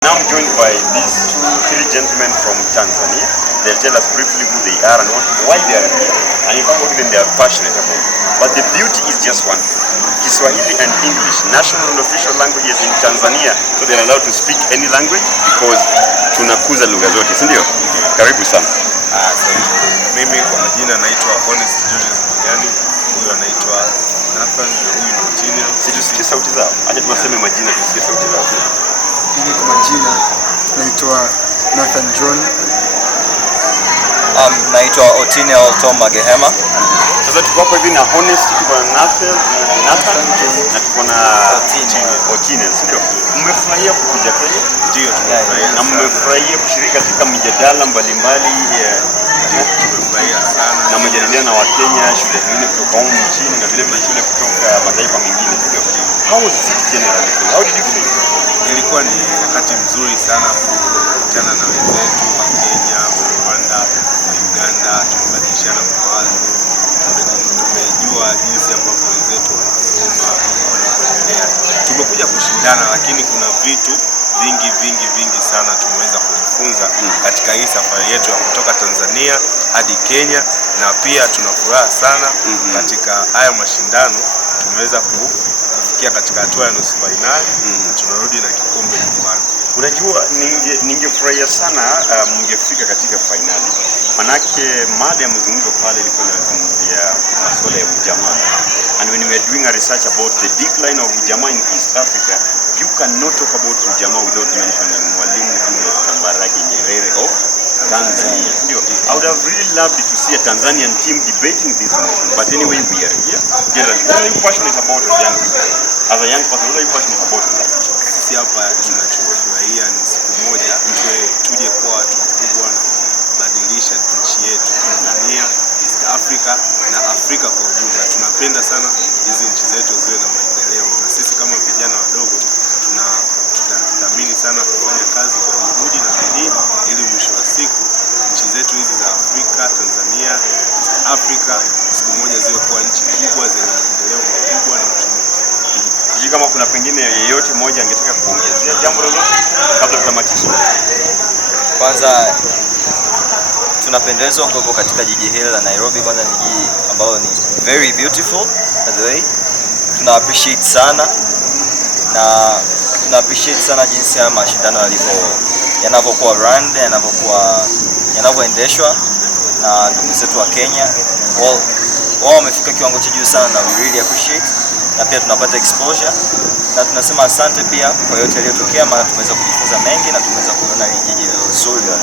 Now I'm joined by these three gentlemen from Tanzania. They'll tell us briefly who they are and why they are here, and in fact what even they are passionate about. But the beauty is just one thing. Kiswahili and English, national and official languages in Tanzania, so they're allowed to speak any language because tunakuza lugha zote, si ndio? Karibu sana. Mimi kwa majina naitwa Honest Julius Mugani, huyu anaitwa Nathan na huyu ni Otinia. Tusikie sauti zao. Acha tunaseme majina tusikie sauti zao. Mimi kwa majina naitwa Nathan John. Naitwa Otinia Tom Magehema. Sasa tuko hapa hivi na Honest, tuko na Nathan na tuko na Otinia. Sio? Mmefurahia kuja Kenya? Ndio tumefurahia. Na mmefurahia kushiriki katika mijadala mbalimbali tumefurahia sana. Na mjadiliano wa Kenya, shule zingine kutoka humu nchini na vile vile shule kutoka mataifa mengine. Sio? How was it generally? How did you feel? Ilikuwa ni wakati mzuri sana kukutana na wenzetu wa Kenya, Rwanda, Uganda, tumebadilishana mawazo, tumejua jinsi ambavyo wenzetu wanasoma, wanaendelea. Tumekuja kushindana, lakini kuna vitu vingi sana tumeweza kujifunza katika hii safari yetu ya kutoka Tanzania hadi Kenya, na pia tunafuraha sana katika haya mashindano tumeweza kufikia katika hatua ya nusu finali. Tunarudi na kikombe nyumbani. Unajua, ningefurahia sana mngefika katika finali. Manake mada ya mzungumzo pale ilikuwa inazungumzia masuala ya ujamaa. And when we are doing a research about the decline of ujamaa in East Africa, you cannot talk about ujamaa without mentioning Mwalimu Julius Kambarage Nyerere of Tanzania. I would have really loved to see a Tanzanian team debating this motion, but anyway we are here. Generally, what are you passionate about as young people? As a young person, what are you passionate about in life? Sisi hapa tunachofurahia ni siku moja tuje kuwa watu wakubwa na kubadilisha nchi yetu Tanzania, East Africa na Afrika kwa ujumla. Tunapenda sana hizi nchi zetu ziwe na maendeleo, na sisi kama vijana wadogo tunathamini sana kufanya kazi kwa juhudi na bidii ili mwisho wa siku nchi zetu hizi za Afrika, Tanzania, East Africa siku moja ziwe kuwa nchi kubwa zenye maendeleo makubwa na uchumi. Sijui kama kuna pengine yeyote mmoja angetaka kuongezea jambo lolote kabla tutamatisha. Kwanza tunapendezwa kuwepo katika jiji hili la Nairobi. Kwanza ni jiji ambalo ni very beautiful by the way. Tuna appreciate sana jinsi ya mashindano yanavyokuwa run, yanavyoendeshwa na ndugu zetu wa Kenya. Wao wamefika kiwango cha juu sana na we really appreciate, na pia tunapata exposure na tunasema asante pia kwa yote yaliyotokea, maana tumeweza kujifunza mengi na tumeweza kuona jiji zuri la